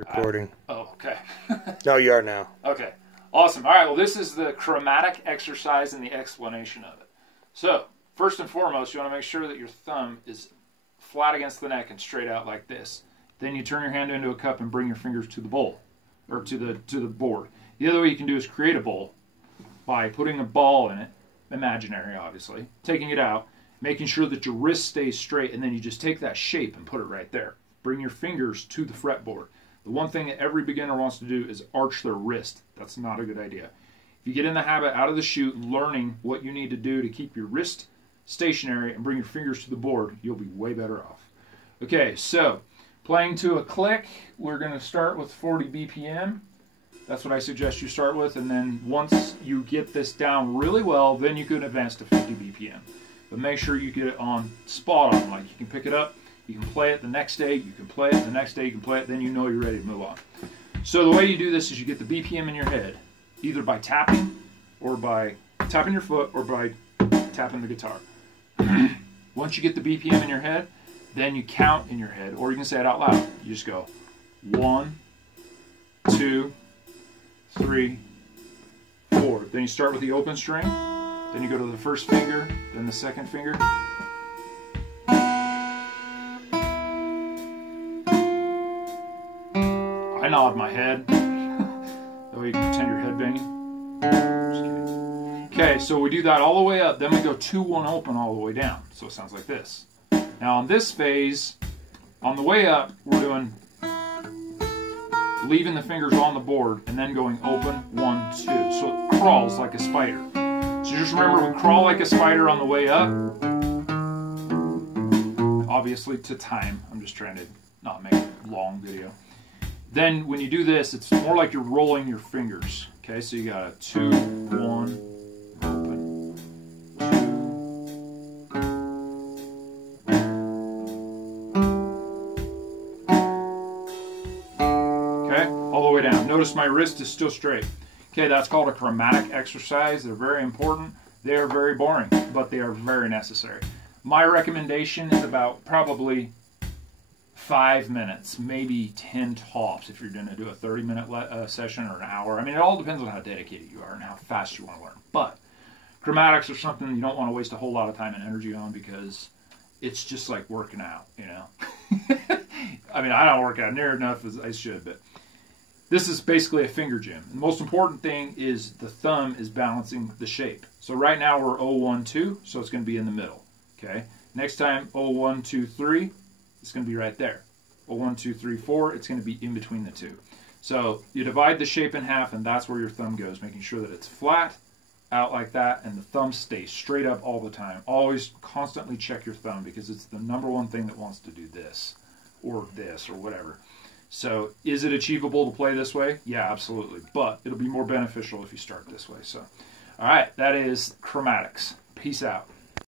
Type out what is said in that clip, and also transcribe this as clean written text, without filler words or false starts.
Recording. Oh, okay. No, you are now. Okay. Awesome. All right, well, this is the chromatic exercise and the explanation of it. So, first and foremost, you want to make sure that your thumb is flat against the neck and straight out like this. Then you turn your hand into a cup and bring your fingers to the bowl, or to the board. The other way you can do is create a bowl by putting a ball in it, imaginary obviously, taking it out, making sure that your wrist stays straight, and then you just take that shape and put it right there. Bring your fingers to the fretboard. The one thing that every beginner wants to do is arch their wrist. That's not a good idea. If you get in the habit out of the chute learning what you need to do to keep your wrist stationary and bring your fingers to the board, you'll be way better off. Okay, so playing to a click, we're going to start with 40 BPM. That's what I suggest you start with, and then once you get this down really well, then you can advance to 50 BPM. But make sure you get it on spot on, like you can pick it up, you can play it the next day, you can play it the next day, you can play it, then you know you're ready to move on. So the way you do this is you get the BPM in your head, either by tapping, or by tapping your foot, or by tapping the guitar. Once you get the BPM in your head, then you count in your head, or you can say it out loud. You just go 1, 2, 3, 4. Then you start with the open string, then you go to the first finger, then the second finger. I nod my head. That way you can pretend you're headbanging. Just kidding. Okay, so we do that all the way up, then we go 2, 1 open all the way down. So it sounds like this. Now on this phase, on the way up, we're doing leaving the fingers on the board and then going open, 1, 2. So it crawls like a spider. So just remember, we crawl like a spider on the way up. Obviously to time. I'm just trying to not make a long video. Then when you do this, it's more like you're rolling your fingers. Okay, so you got a 2, 1, open, 2. Okay, all the way down. Notice my wrist is still straight. Okay, that's called a chromatic exercise. They're very important. They are very boring, but they are very necessary. My recommendation is about probably 5 minutes, maybe 10 tops if you're going to do a 30-minute session or an hour. I mean, it all depends on how dedicated you are and how fast you want to learn. But chromatics are something you don't want to waste a whole lot of time and energy on, because it's just like working out, you know. I mean, I don't work out near enough as I should, but this is basically a finger gym. The most important thing is the thumb is balancing the shape. So right now we're 0, 1, 2, so it's going to be in the middle. Okay. Next time 0, 1, 2, 3. It's going to be right there. 1, 2, 3, 4. It's going to be in between the two. So you divide the shape in half, and that's where your thumb goes, making sure that it's flat out like that, and the thumb stays straight up all the time. Always constantly check your thumb, because it's the #1 thing that wants to do this, or whatever. So is it achievable to play this way? Yeah, absolutely. But it'll be more beneficial if you start this way. So, all right, that is chromatics. Peace out.